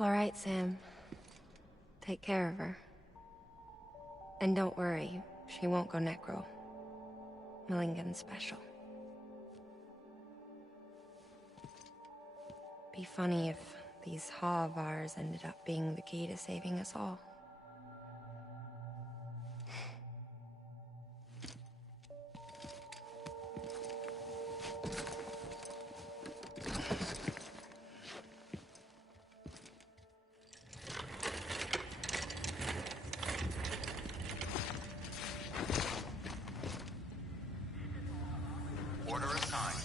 All right, Sam. Take care of her. And don't worry, she won't go necro. Millingan's special. Be funny if these Ha of ours ended up being the key to saving us all. Order assigned.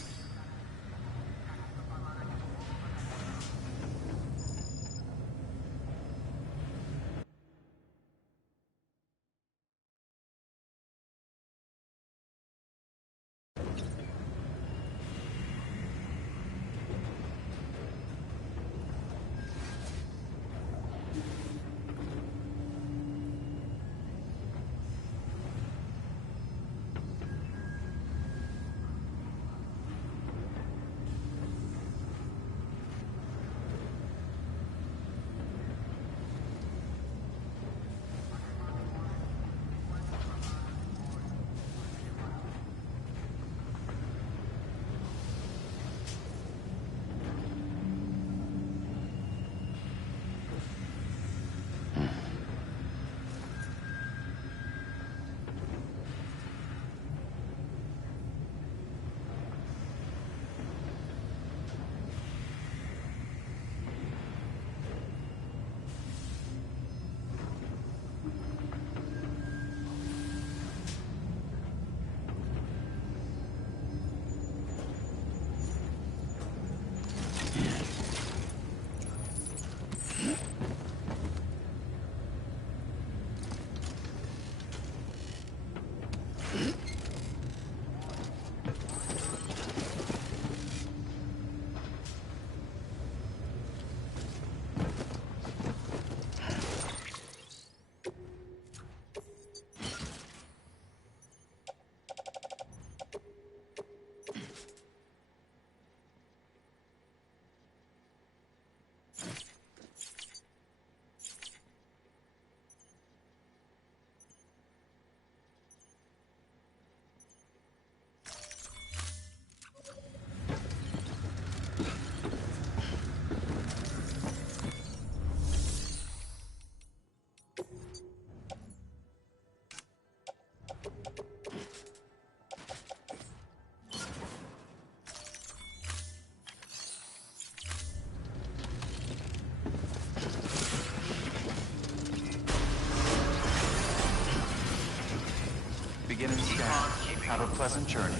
Beginning scan. Have a pleasant journey.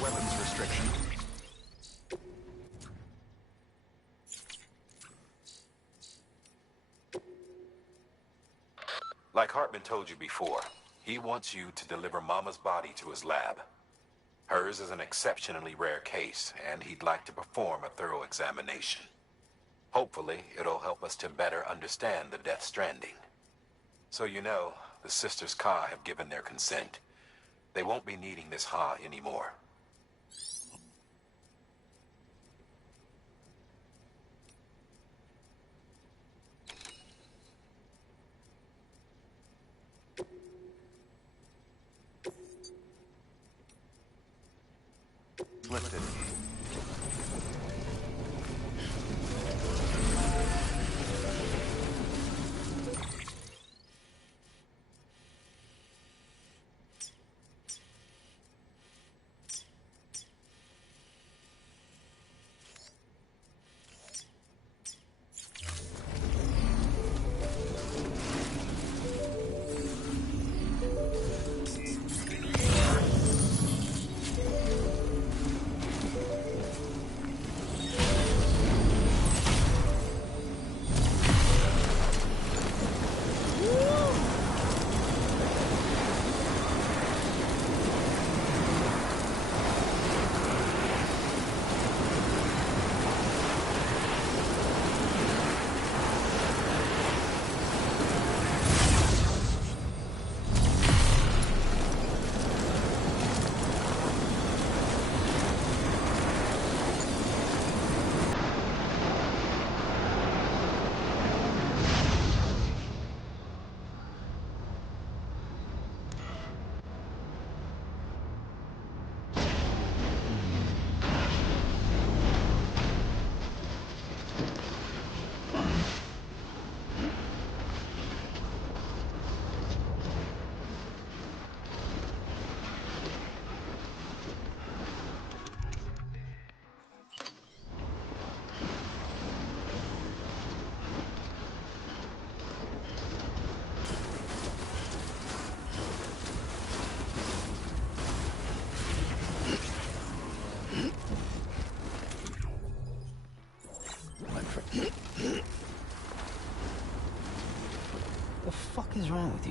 Weapons restriction. Like Hartman told you before, he wants you to deliver Mama's body to his lab. Hers is an exceptionally rare case, and he'd like to perform a thorough examination. Hopefully, it'll help us to better understand the Death Stranding. So you know, the Sisters Ka have given their consent. They won't be needing this Ha anymore. Lifted.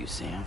you, Sam.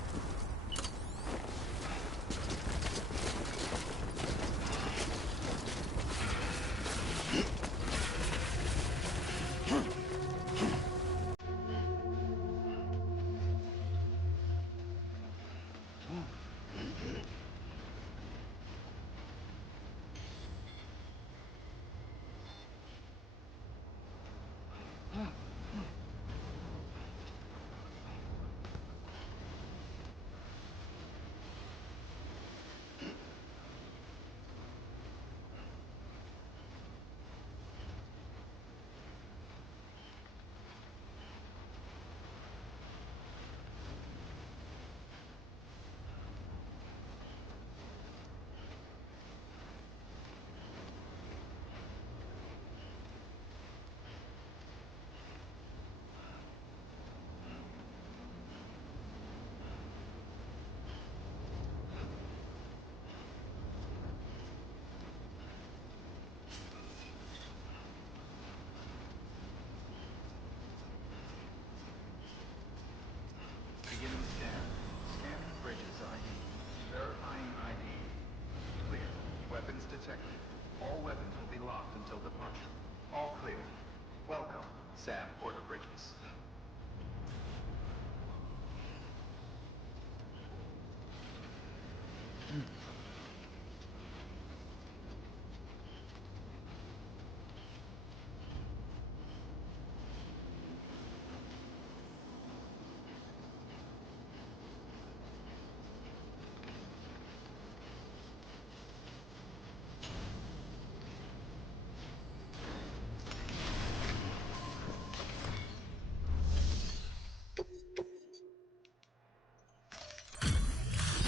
Beginning scan. Scanning Bridges ID. Verifying ID. Clear. Weapons detected. All weapons will be locked until departure. All clear. Welcome, Sam Porter Bridges.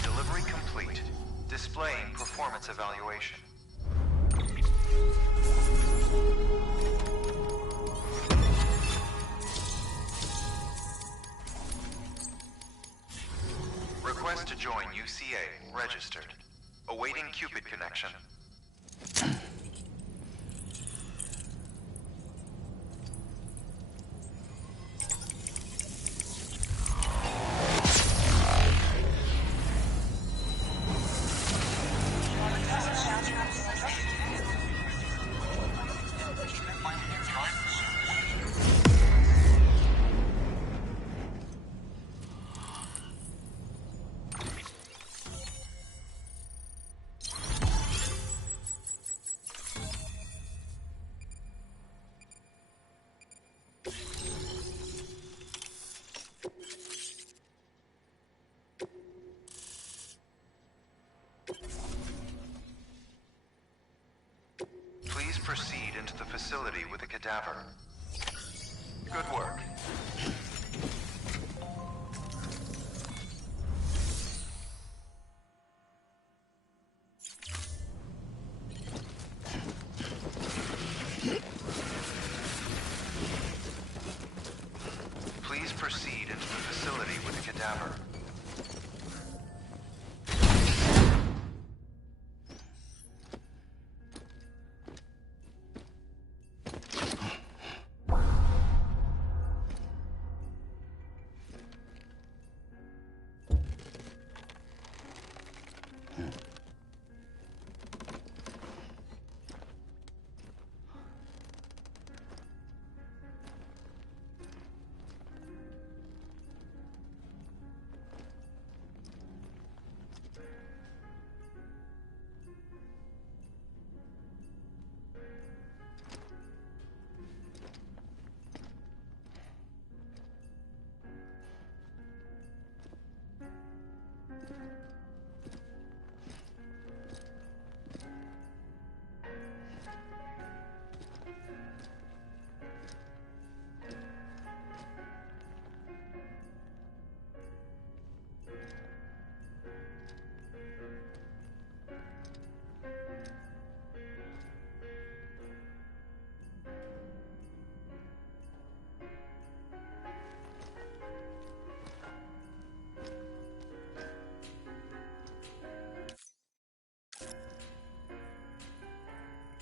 Delivery complete. Displaying performance evaluation. Request to join UCA. Registered. Awaiting Cupid connection. Please proceed into the facility with the cadaver. Good work. Please proceed into the facility with the cadaver.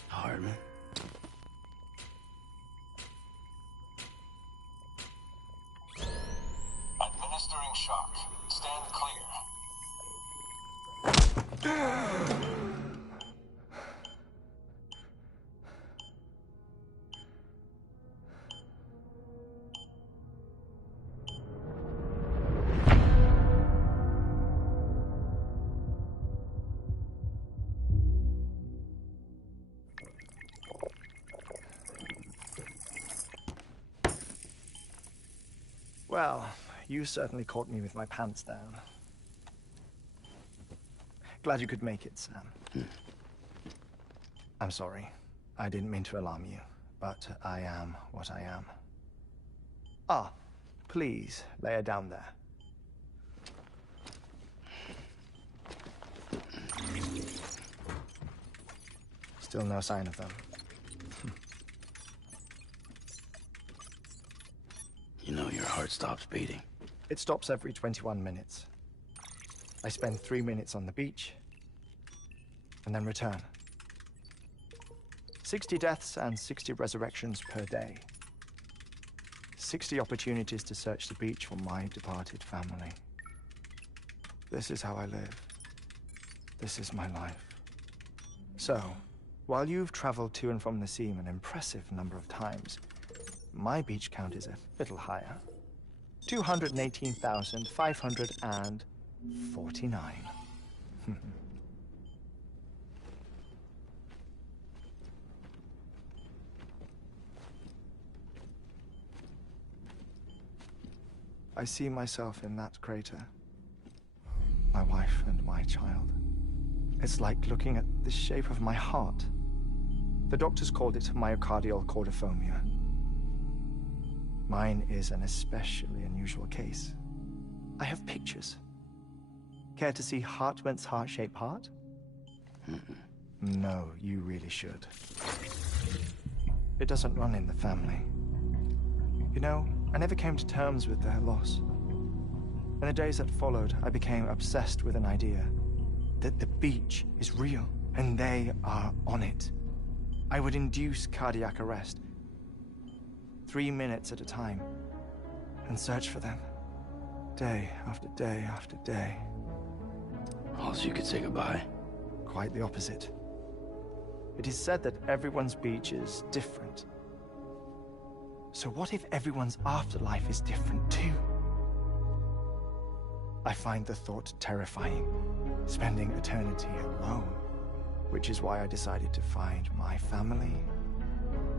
Hardman. Administering shock. Well, you certainly caught me with my pants down. Glad you could make it, Sam. I'm sorry. I didn't mean to alarm you, but I am what I am. Ah, please, lay her down there. Still no sign of them. You know your heart stops beating. It stops every 21 minutes. I spend 3 minutes on the beach, and then return. 60 deaths and 60 resurrections per day. 60 opportunities to search the beach for my departed family. This is how I live. This is my life. So, while you've traveled to and from the sea an impressive number of times, my beach count is a little higher. 218,549. I see myself in that crater. My wife and my child. It's like looking at the shape of my heart. The doctors called it myocardial cordophobia. Mine is an especially unusual case. I have pictures. Care to see Hartwent's heart-shaped heart? No, you really should. It doesn't run in the family. You know, I never came to terms with their loss. In the days that followed, I became obsessed with an idea that the beach is real, and they are on it. I would induce cardiac arrest, 3 minutes at a time, and search for them, day after day after day. Oh, so you could say goodbye? Quite the opposite. It is said that everyone's beach is different. So what if everyone's afterlife is different too? I find the thought terrifying, spending eternity alone, which is why I decided to find my family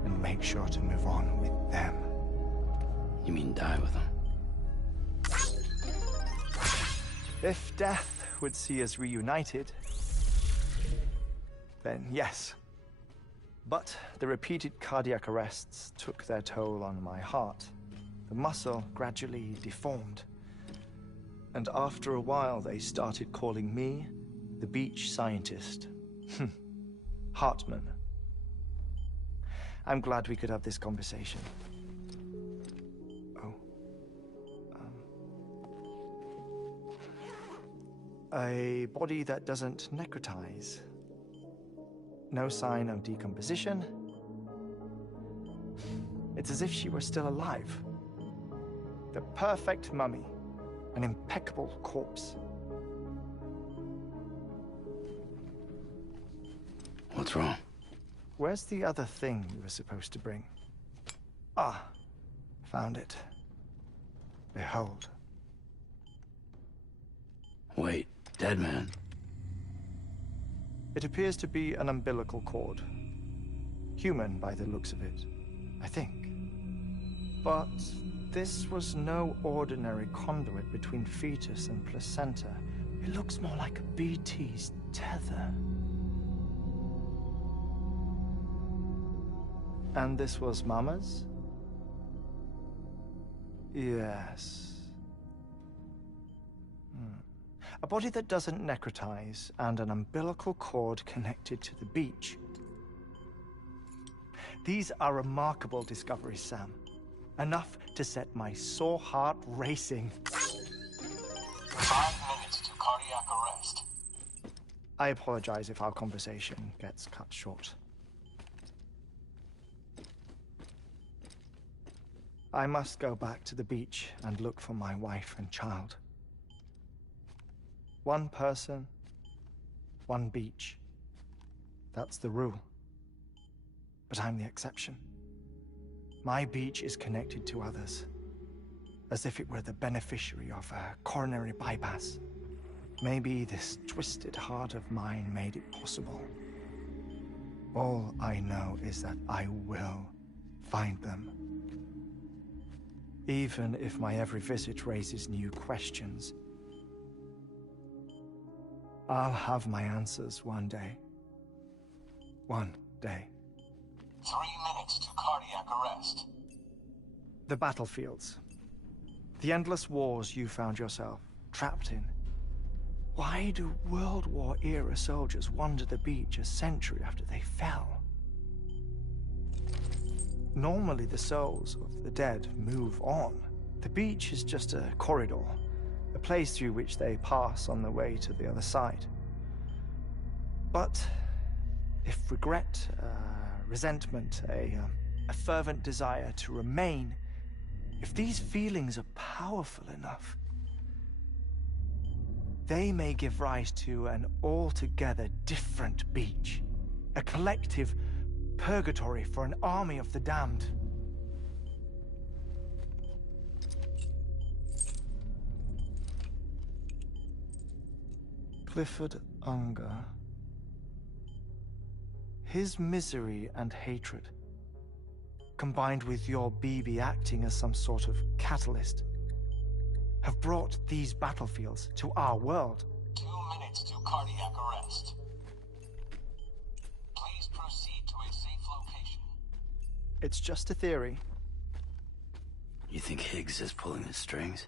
and make sure to move on with them. You mean die with them? If death would see us reunited, then yes. But the repeated cardiac arrests took their toll on my heart. The muscle gradually deformed. And after a while, they started calling me the beach scientist. Hartman. I'm glad we could have this conversation. Oh. A body that doesn't necrotize. No sign of decomposition. It's as if she were still alive. The perfect mummy. An impeccable corpse. What's wrong? Where's the other thing you were supposed to bring? Ah, found it. Behold. Wait, dead man? It appears to be an umbilical cord. Human by the looks of it, I think. But this was no ordinary conduit between fetus and placenta. It looks more like a BT's tether. And this was Mama's? Yes. A body that doesn't necrotize and an umbilical cord connected to the beach. These are remarkable discoveries, Sam. Enough to set my sore heart racing. 5 minutes to cardiac arrest. I apologize if our conversation gets cut short. I must go back to the beach and look for my wife and child. One person, one beach. That's the rule. But I'm the exception. My beach is connected to others, as if it were the beneficiary of a coronary bypass. Maybe this twisted heart of mine made it possible. All I know is that I will find them. even if my every visit raises new questions. I'll have my answers one day. One day. 3 minutes to cardiac arrest. The battlefields. The endless wars you found yourself trapped in. Why do World War-era soldiers wander the beach a century after they fell? Normally the souls of the dead move on. The beach is just a corridor, a place through which they pass on the way to the other side. But if regret, resentment, a fervent desire to remain, if these feelings are powerful enough, they may give rise to an altogether different beach, a collective purgatory for an army of the damned. Clifford Unger. His misery and hatred, combined with your BB acting as some sort of catalyst, have brought these battlefields to our world. 2 minutes to cardiac arrest. Please proceed to a safe location. It's just a theory. You think Higgs is pulling his strings?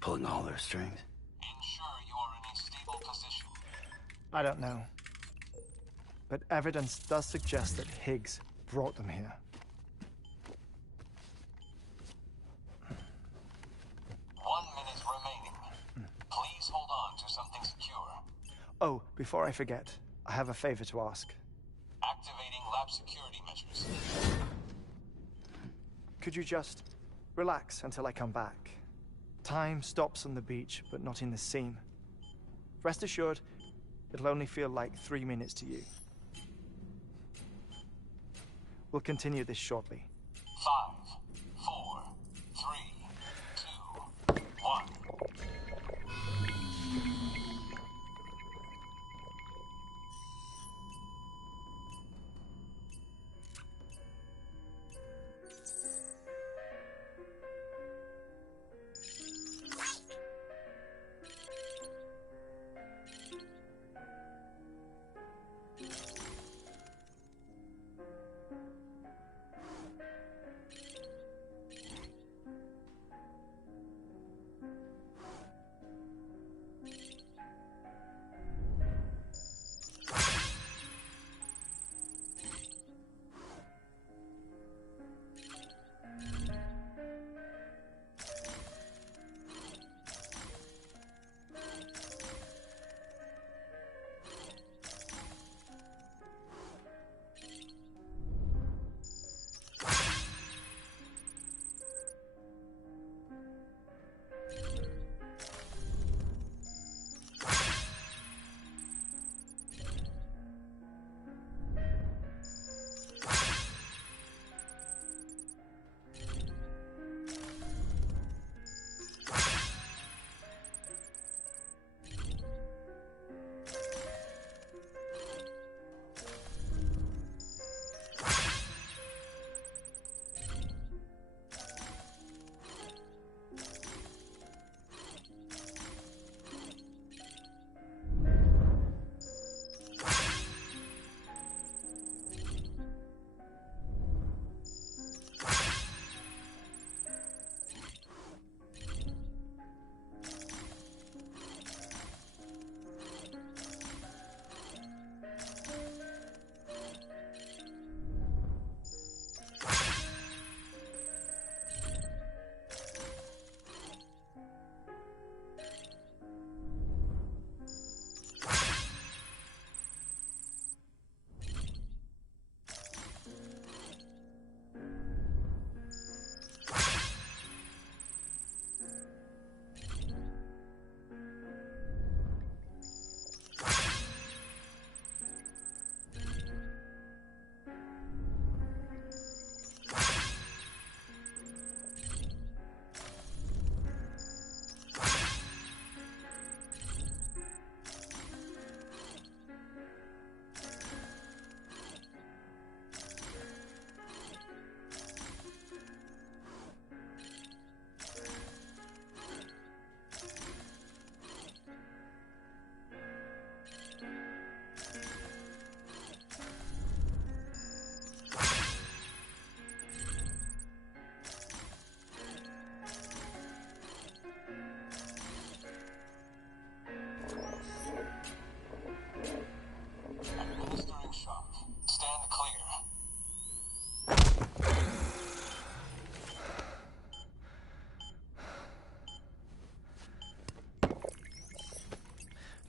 Pulling all their strings? Ensure you are in a stable position. I don't know. But evidence does suggest that Higgs brought them here. 1 minute remaining. Please hold on to something secure. Oh, before I forget, I have a favor to ask. Activating lab security measures. Could you just relax until I come back? Time stops on the beach, but not in the scene. Rest assured, it'll only feel like 3 minutes to you. We'll continue this shortly. 5, 4, 3, 2, 1.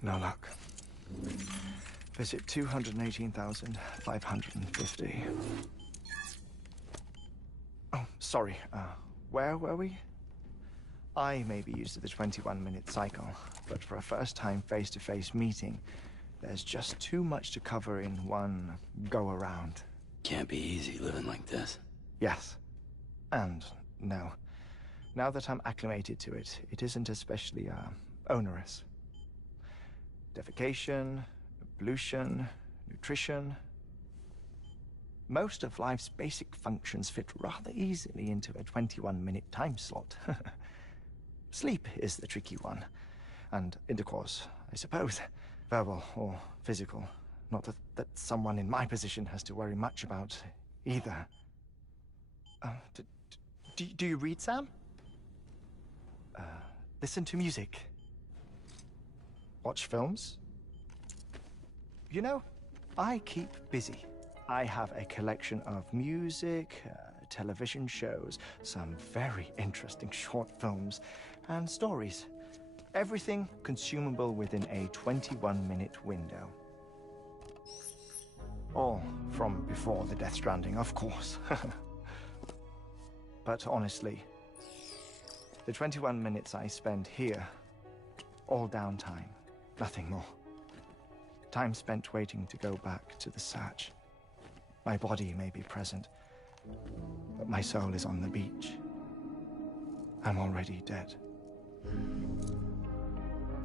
No luck. Visit 218,550. Oh, sorry. Where were we? I may be used to the 21-minute cycle, but for a first-time face-to-face meeting, there's just too much to cover in one go-around. Can't be easy living like this. Yes. And no. Now that I'm acclimated to it, it isn't especially, onerous. Defecation, pollution, nutrition. Most of life's basic functions fit rather easily into a 21-minute time slot. Sleep is the tricky one. And intercourse, I suppose. Verbal or physical. Not that someone in my position has to worry much about either. Do you read, Sam? Listen to music. Watch films? You know, I keep busy. I have a collection of music, television shows, some very interesting short films, and stories. Everything consumable within a 21-minute window. All from before the Death Stranding, of course. But honestly, the 21 minutes I spend here, all downtime, nothing more. Time spent waiting to go back to the search. My body may be present, but my soul is on the beach. I'm already dead.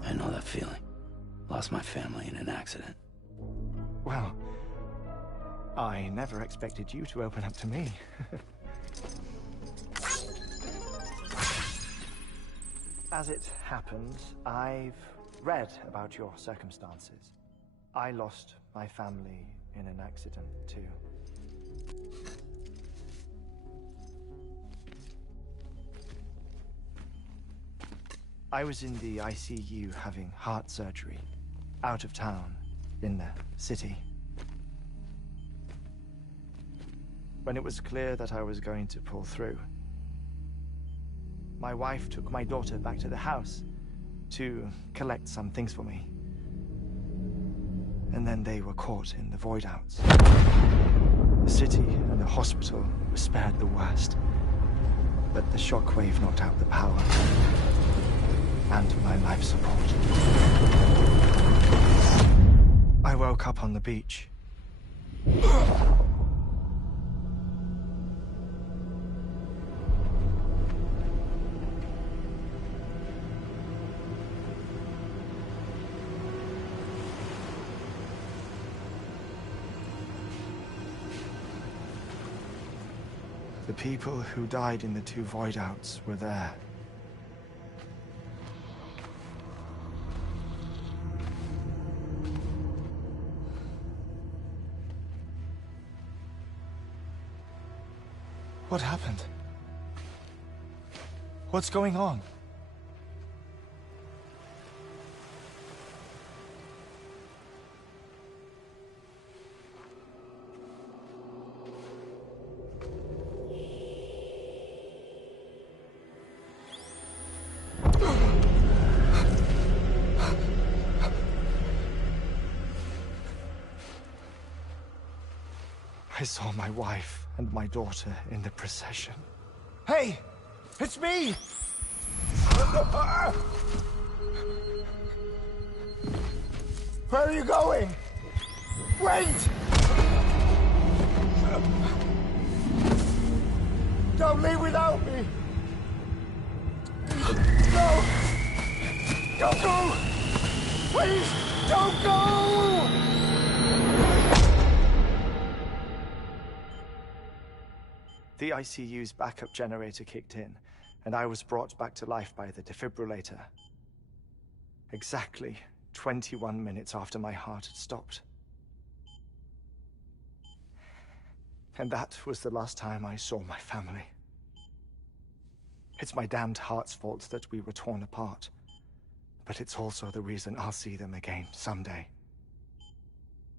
I know that feeling. Lost my family in an accident. Well, I never expected you to open up to me. As it happens, I've read about your circumstances. I lost my family in an accident, too. I was in the ICU having heart surgery, out of town, in the city. When it was clear that I was going to pull through, my wife took my daughter back to the house to collect some things for me. And then they were caught in the void outs. The city and the hospital were spared the worst, but the shockwave knocked out the power and my life support. I woke up on the beach. The people who died in the two void outs were there. What happened? What's going on? I saw my wife and my daughter in the procession. Hey! It's me! Where are you going? Wait! Don't leave without me! No! Don't go! Please, don't go! The ICU's backup generator kicked in, and I was brought back to life by the defibrillator. Exactly 21 minutes after my heart had stopped. And that was the last time I saw my family. It's my damned heart's fault that we were torn apart, but it's also the reason I'll see them again someday.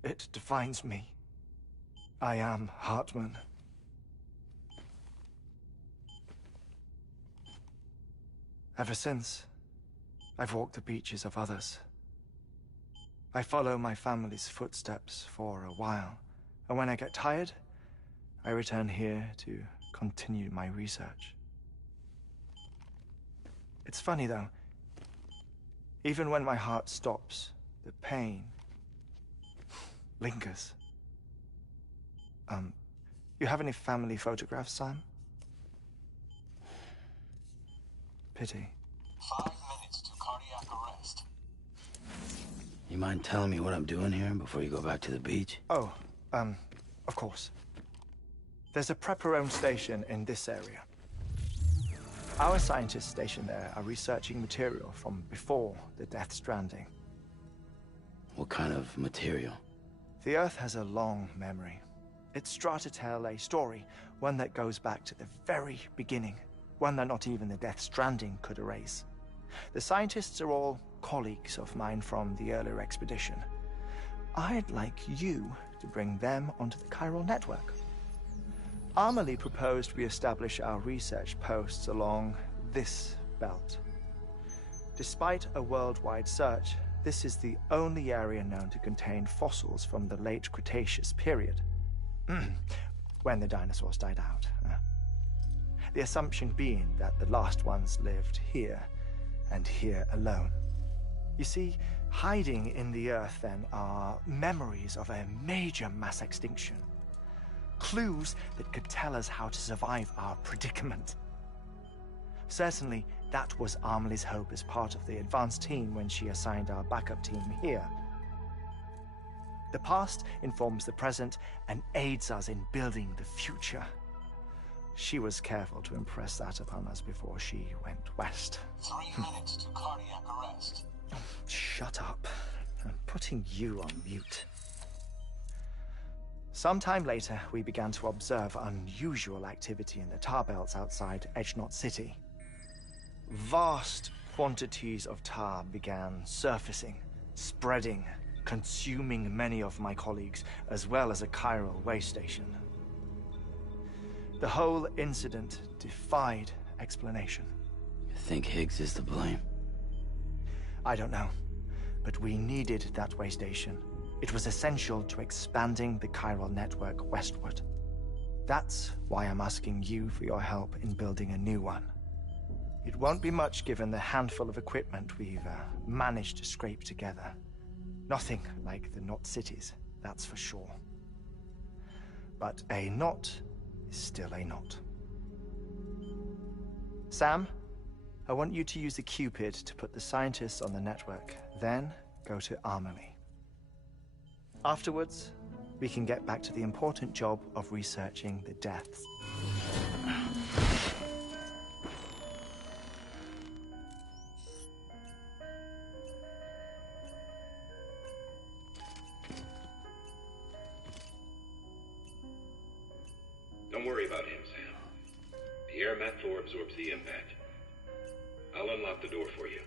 It defines me. I am Hartman. Ever since, I've walked the beaches of others, I follow my family's footsteps for a while, and when I get tired, I return here to continue my research. It's funny, though. Even when my heart stops, the pain lingers. You have any family photographs, Sam? Pity. 5 minutes to cardiac arrest. You mind telling me what I'm doing here before you go back to the beach? Oh, of course. There's a Prepper-owned station in this area. Our scientists stationed there are researching material from before the Death Stranding. What kind of material? The Earth has a long memory. It's trying to tell a story, one that goes back to the very beginning, one that not even the Death Stranding could erase. The scientists are all colleagues of mine from the earlier expedition. I'd like you to bring them onto the chiral network. Amelie proposed we establish our research posts along this belt. Despite a worldwide search, this is the only area known to contain fossils from the late Cretaceous period. When the dinosaurs died out. The assumption being that the last ones lived here, and here alone. You see, hiding in the Earth, then, are memories of a major mass extinction. Clues that could tell us how to survive our predicament. Certainly, that was Amelie's hope as part of the advanced team when she assigned our backup team here. The past informs the present and aids us in building the future. She was careful to impress that upon us before she went west. 3 minutes to cardiac arrest. Shut up. I'm putting you on mute. Sometime later, we began to observe unusual activity in the tar belts outside Edgenot City. Vast quantities of tar began surfacing, spreading, consuming many of my colleagues, as well as a chiral way station. The whole incident defied explanation. You think Higgs is to blame? I don't know, but we needed that way station. It was essential to expanding the chiral network westward. That's why I'm asking you for your help in building a new one. It won't be much given the handful of equipment we've managed to scrape together. Nothing like the knot cities, that's for sure. But a knot is still a knot. Sam, I want you to use the Cupid to put the scientists on the network, then go to Amelie. Afterwards, we can get back to the important job of researching the deaths. Don't worry about him, Sam. The air mat floor absorbs the impact. I'll unlock the door for you.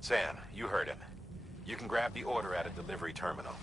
Sam, you heard him. You can grab the order at a delivery terminal.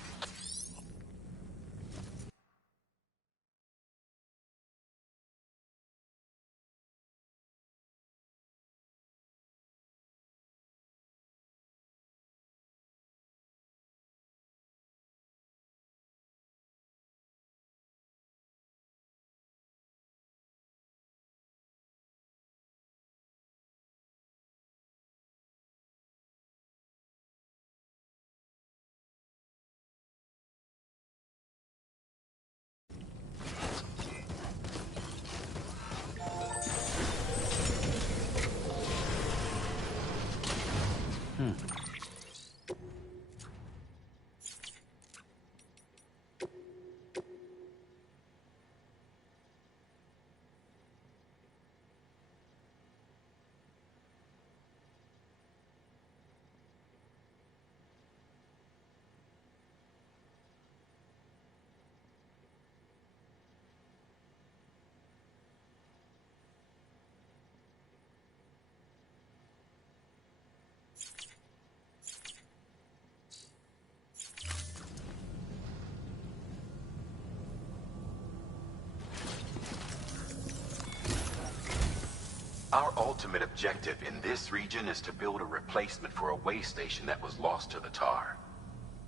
Our ultimate objective in this region is to build a replacement for a way station that was lost to the tar.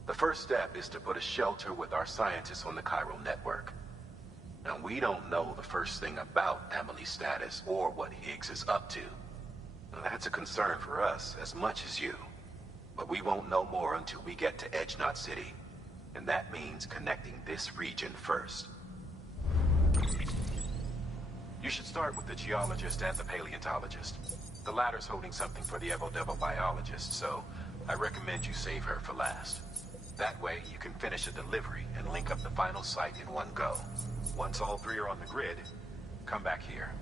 The first step is to put a shelter with our scientists on the Chiral network. Now, we don't know the first thing about Emily's status or what Higgs is up to. Now, that's a concern for us as much as you. But we won't know more until we get to Edge Knot City. And that means connecting this region first. You should start with the geologist and the paleontologist. The latter's holding something for the Evo-Devo biologist, so I recommend you save her for last. That way, you can finish a delivery and link up the final site in one go. Once all three are on the grid, come back here.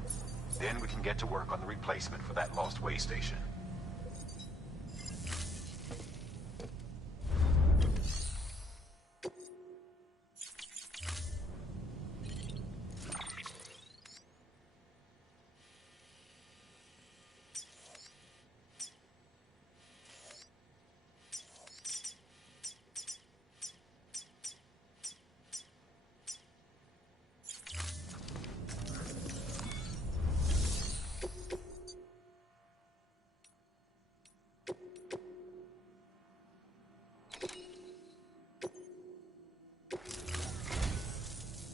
Then we can get to work on the replacement for that lost way station.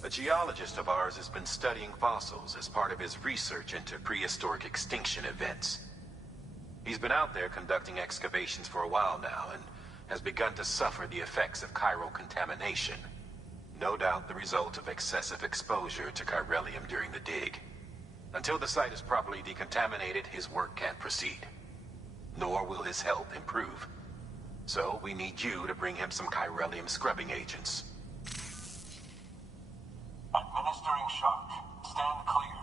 A geologist of ours has been studying fossils as part of his research into prehistoric extinction events. He's been out there conducting excavations for a while now and has begun to suffer the effects of chiral contamination. No doubt the result of excessive exposure to chiralium during the dig. Until the site is properly decontaminated, his work can't proceed. Nor will his health improve. So we need you to bring him some chiralium scrubbing agents. Administering shock. Stand clear.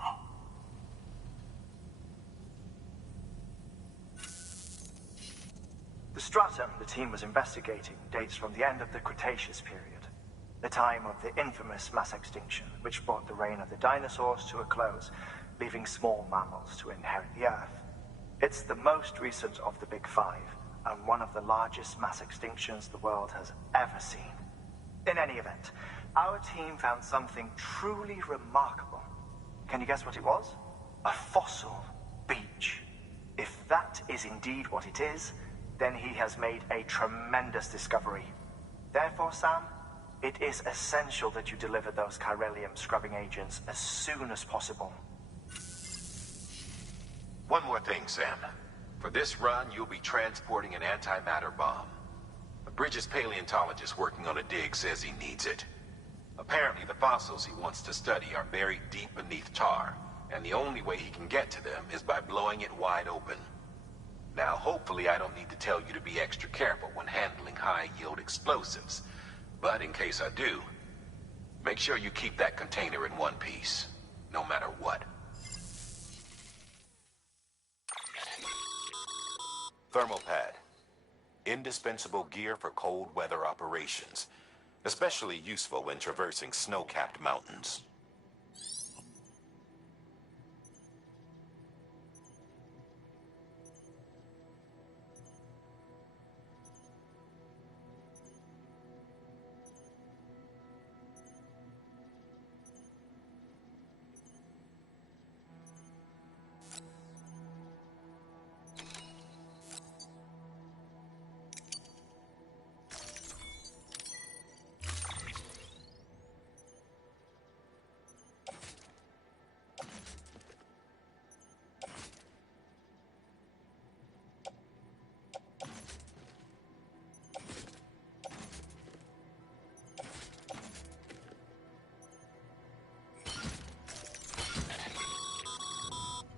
The stratum the team was investigating dates from the end of the Cretaceous period, the time of the infamous mass extinction, which brought the reign of the dinosaurs to a close, leaving small mammals to inherit the Earth. It's the most recent of the Big Five, and one of the largest mass extinctions the world has ever seen. In any event, our team found something truly remarkable. Can you guess what it was? A fossil beach. If that is indeed what it is, then he has made a tremendous discovery. Therefore, Sam, it is essential that you deliver those chiralium scrubbing agents as soon as possible. One more thing, Sam. For this run, you'll be transporting an antimatter bomb. A Bridges paleontologist working on a dig says he needs it. Apparently, the fossils he wants to study are buried deep beneath tar, and the only way he can get to them is by blowing it wide open. Now, hopefully I don't need to tell you to be extra careful when handling high-yield explosives, but in case I do, make sure you keep that container in one piece, no matter what. Thermal pad. Indispensable gear for cold weather operations. Especially useful when traversing snow-capped mountains.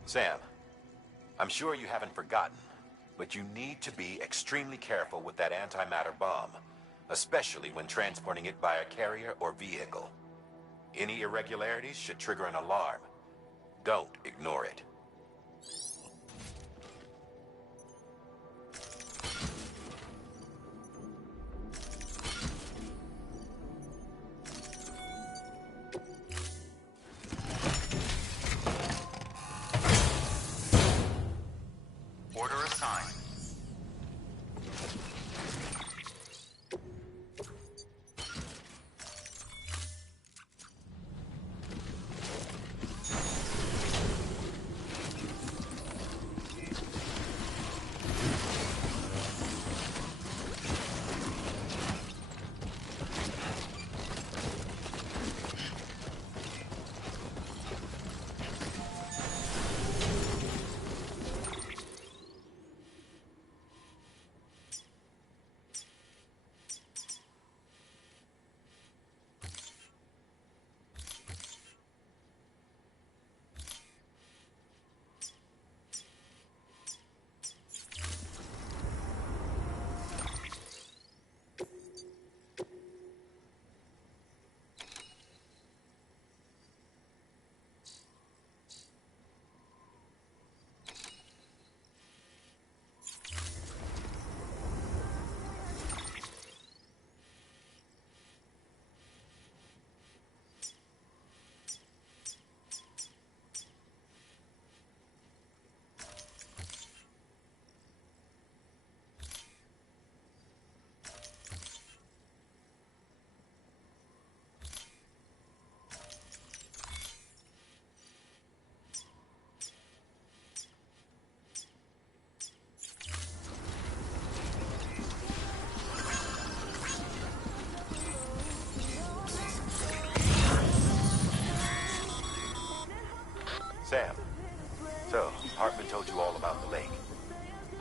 Sam, I'm sure you haven't forgotten, but you need to be extremely careful with that antimatter bomb, especially when transporting it by a carrier or vehicle. Any irregularities should trigger an alarm. Don't ignore it.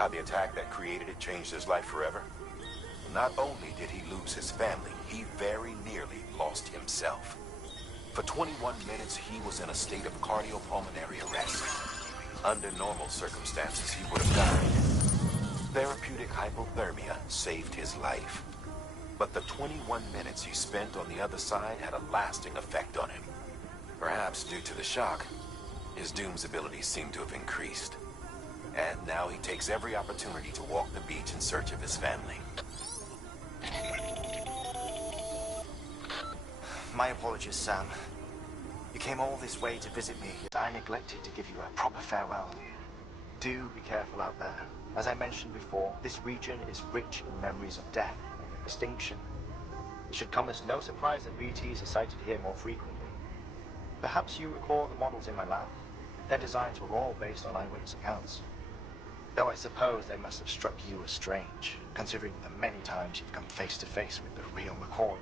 How the attack that created it changed his life forever? Not only did he lose his family, he very nearly lost himself. For 21 minutes, he was in a state of cardiopulmonary arrest. Under normal circumstances, he would have died. Therapeutic hypothermia saved his life. But the 21 minutes he spent on the other side had a lasting effect on him. Perhaps due to the shock, his Doom's abilities seem to have increased. And now he takes every opportunity to walk the beach in search of his family. My apologies, Sam. You came all this way to visit me, yet I neglected to give you a proper farewell. Do be careful out there. As I mentioned before, this region is rich in memories of death and extinction. It should come as no surprise that BTs are sighted here more frequently. Perhaps you recall the models in my lab? Their designs were all based on eyewitness accounts. Though I suppose they must have struck you as strange, considering the many times you've come face to face with the real McCoy.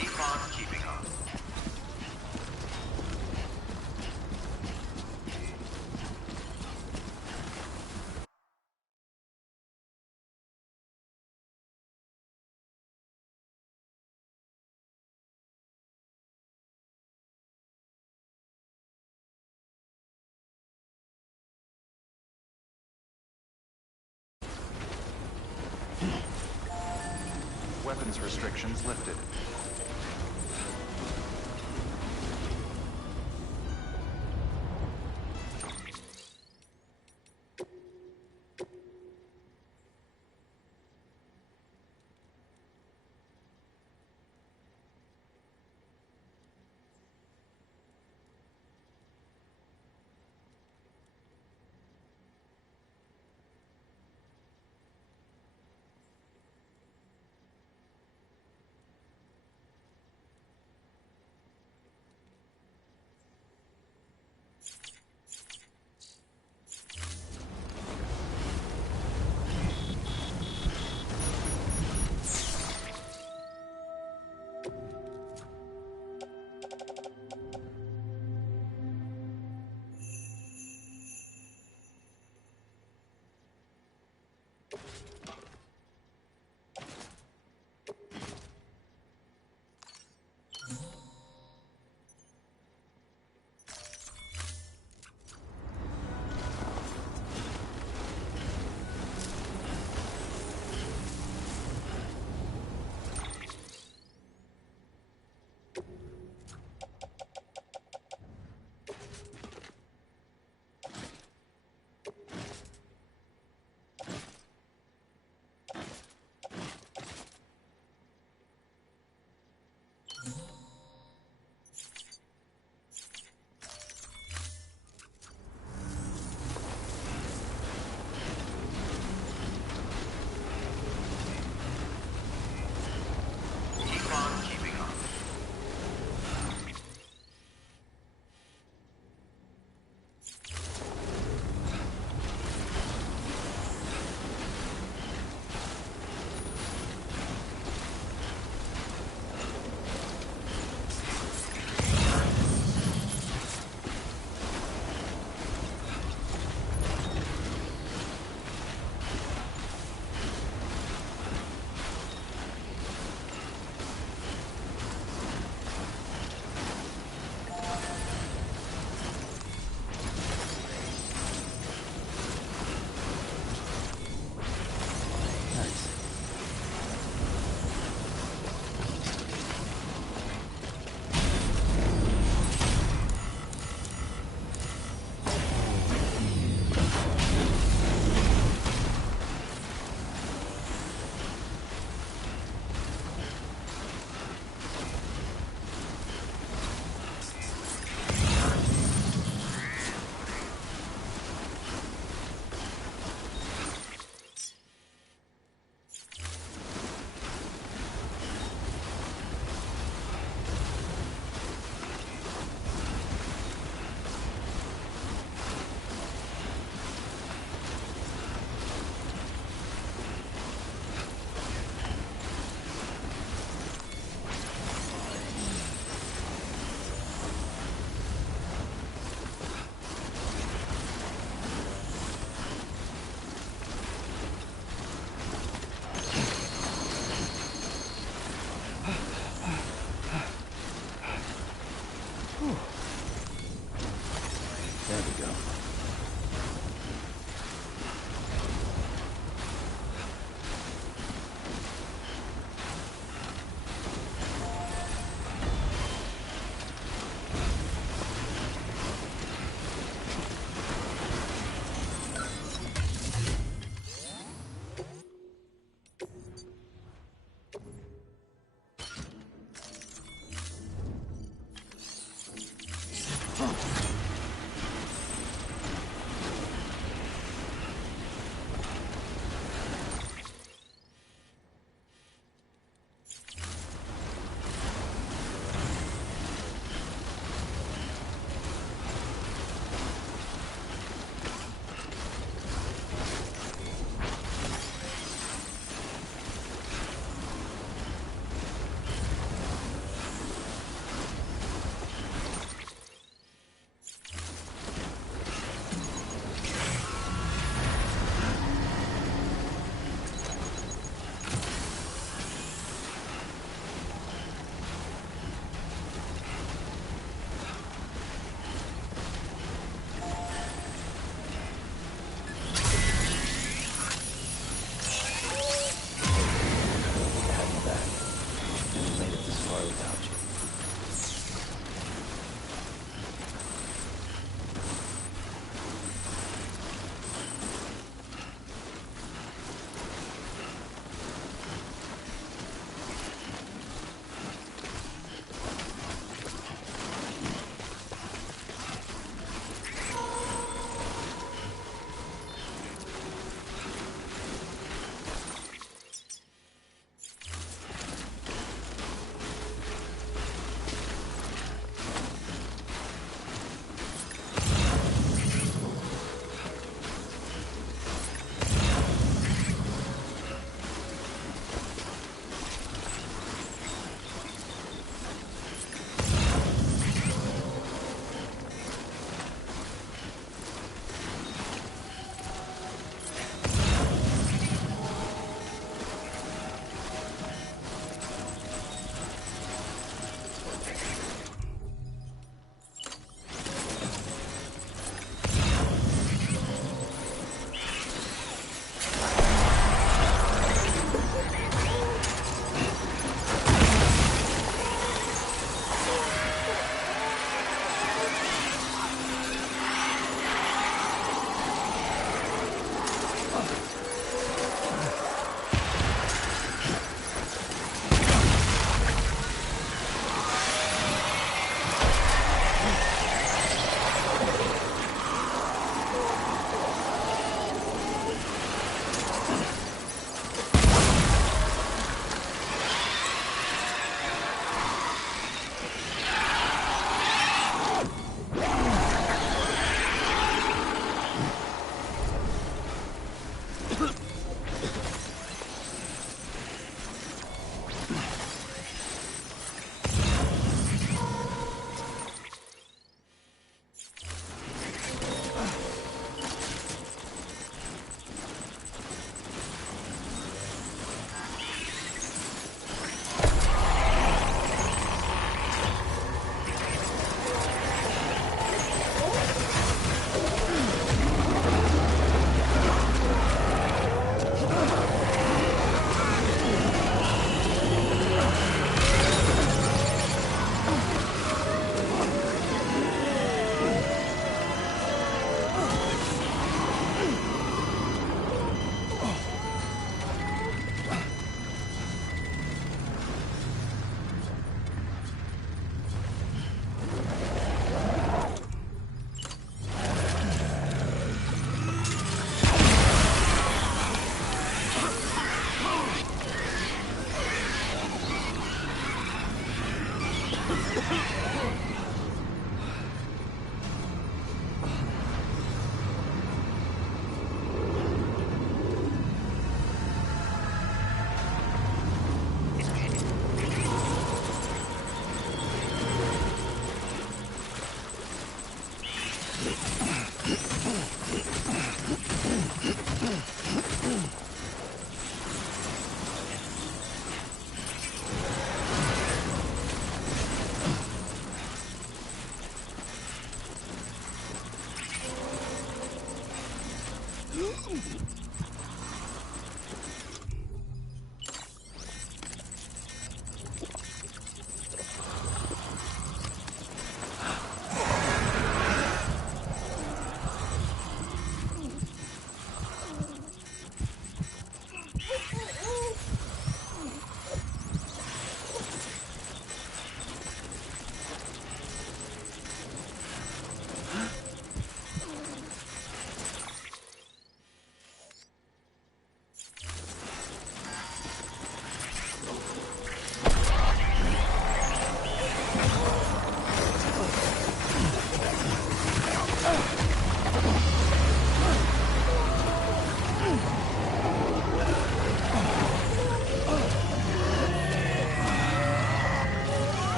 Keep on keeping on. Weapons restrictions lifted.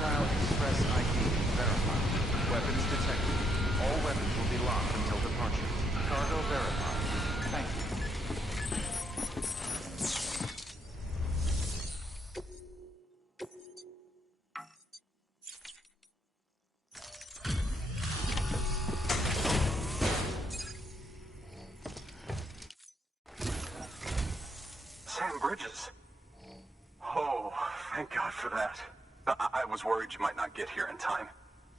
Fragile Express ID verified. Weapons detected. All weapons will be locked until departure. Cargo verified. Thank you. Sam Bridges. Oh, thank God for that. I was worried you might not get here in time.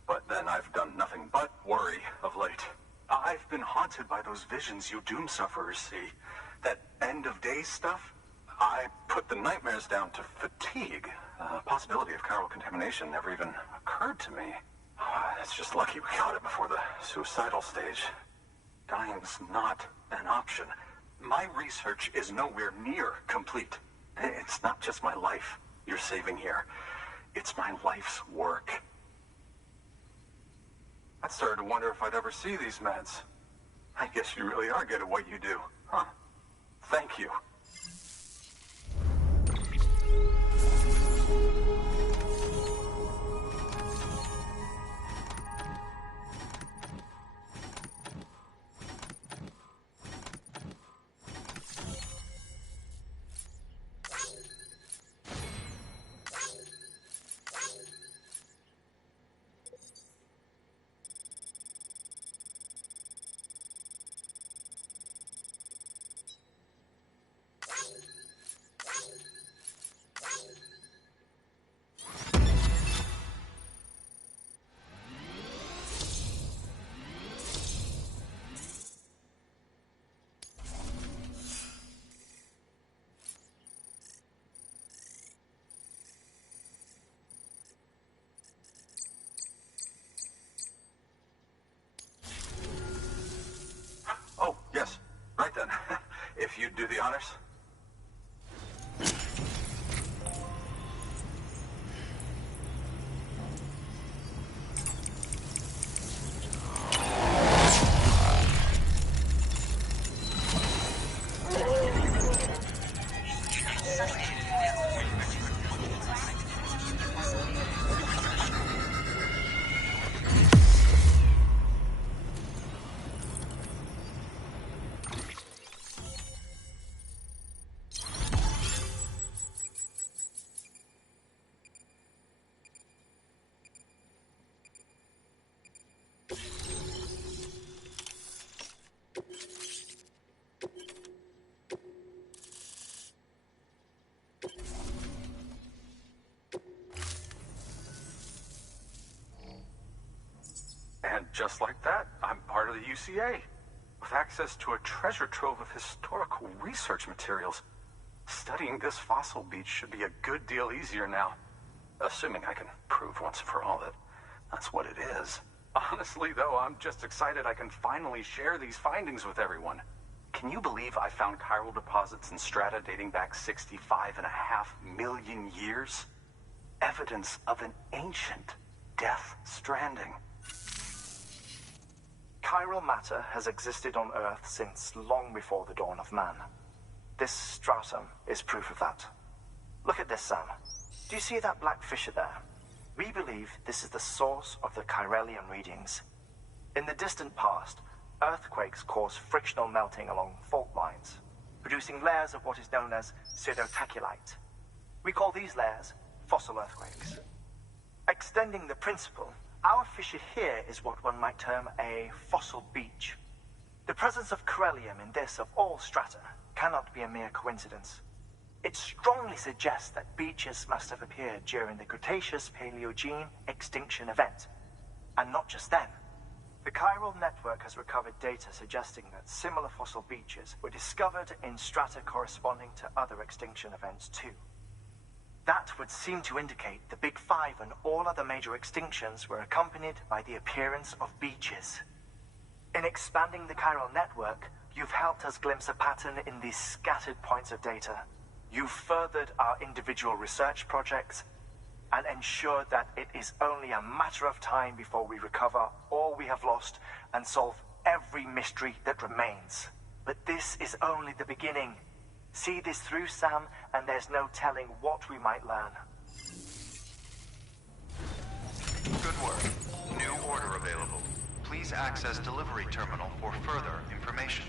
But then I've done nothing but worry of late. I've been haunted by those visions you doom sufferers see. That end of days stuff. I put the nightmares down to fatigue. The possibility of chiral contamination never even occurred to me. It's just lucky we caught it before the suicidal stage. Dying's not an option. My research is nowhere near complete. It's not just my life you're saving here. It's my life's work. I started to wonder if I'd ever see these meds. I guess you really are good at what you do, huh? Thank you. Oh, yes. Right then. If you'd do the honors. And just like that, I'm part of the UCA, with access to a treasure trove of historical research materials. Studying this fossil beach should be a good deal easier now, assuming I can prove once and for all that that's what it is. Honestly, though, I'm just excited I can finally share these findings with everyone. Can you believe I found chiral deposits in strata dating back 65.5 million years? Evidence of an ancient death stranding. Chiral matter has existed on Earth since long before the dawn of man. This stratum is proof of that. Look at this, Sam. Do you see that black fissure there? We believe this is the source of the Chiralian readings. In the distant past, earthquakes cause frictional melting along fault lines, producing layers of what is known as pseudotaculite. We call these layers fossil earthquakes. Extending the principle, our fissure here is what one might term a fossil beach. The presence of chiralium in this of all strata cannot be a mere coincidence. It strongly suggests that beaches must have appeared during the Cretaceous-Paleogene extinction event. And not just then. The chiral network has recovered data suggesting that similar fossil beaches were discovered in strata corresponding to other extinction events too. That would seem to indicate the Big Five and all other major extinctions were accompanied by the appearance of beaches. In expanding the chiral network, you've helped us glimpse a pattern in these scattered points of data. You've furthered our individual research projects and ensured that it is only a matter of time before we recover all we have lost and solve every mystery that remains. But this is only the beginning. See this through, Sam, and there's no telling what we might learn. Good work. New order available. Please access delivery terminal for further information.